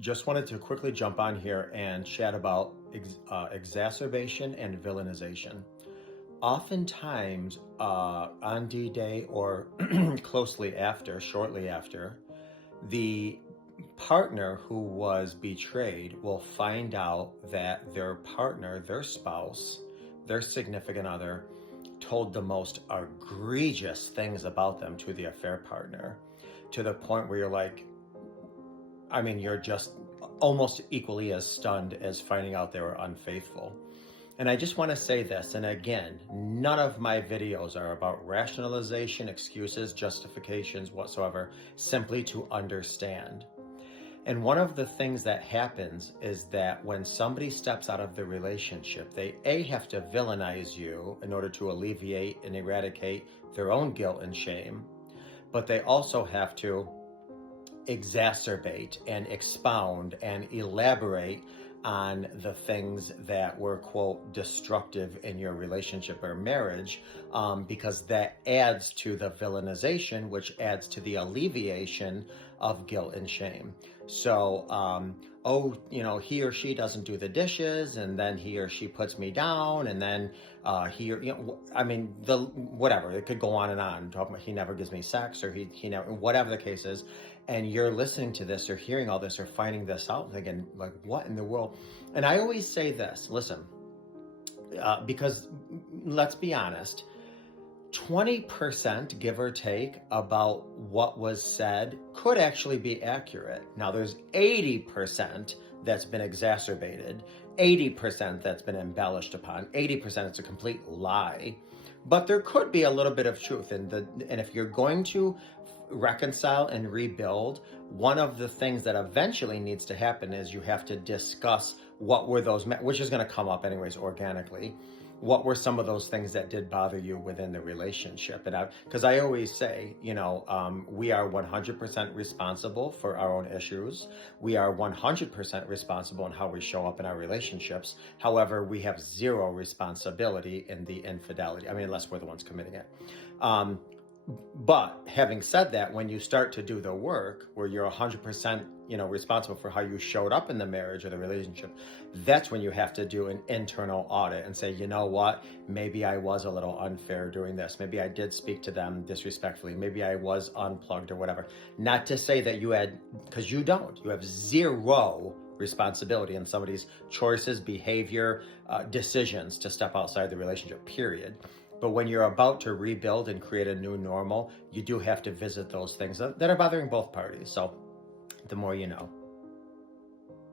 Just wanted to quickly jump on here and chat about exacerbation and villainization. Oftentimes, on D-Day or closely after, shortly after, the partner who was betrayed will find out that their partner, their spouse, their significant other, told the most egregious things about them to the affair partner, to the point where you're like, you're just almost equally as stunned as finding out they were unfaithful. And I just want to say this, and again, none of my videos are about rationalization, excuses, justifications whatsoever, simply to understand. And one of the things that happens is that when somebody steps out of the relationship, they have to villainize you in order to alleviate and eradicate their own guilt and shame, but they also have to exacerbate and expound and elaborate on the things that were, quote, destructive in your relationship or marriage, because that adds to the villainization, which adds to the alleviation of guilt and shame. So, he or she doesn't do the dishes, and then he or she puts me down, and then whatever. It could go on and on. Talking about he never gives me sex, or he never, whatever the case is. And you're listening to this or hearing all this or finding this out thinking, like, what in the world? And I always say this, listen, because let's be honest, 20%, give or take, about what was said could actually be accurate. Now, there's 80% that's been exacerbated, 80% that's been embellished upon, 80% it's a complete lie. But there could be a little bit of truth. And if you're going to reconcile and rebuild, one of the things that eventually needs to happen is you have to discuss what were those, which is going to come up anyways organically. What were some of those things that did bother you within the relationship? And because I always say, we are 100% responsible for our own issues. We are 100% responsible in how we show up in our relationships. However, we have zero responsibility in the infidelity. Unless we're the ones committing it. But having said that, when you start to do the work where you're 100%, responsible for how you showed up in the marriage or the relationship, that's when you have to do an internal audit and say, you know what, maybe I was a little unfair doing this. Maybe I did speak to them disrespectfully. Maybe I was unplugged or whatever. Not to say that you had, because you don't. You have zero responsibility in somebody's choices, behavior, decisions to step outside the relationship, period. But when you're about to rebuild and create a new normal, you do have to visit those things that are bothering both parties. So the more you know.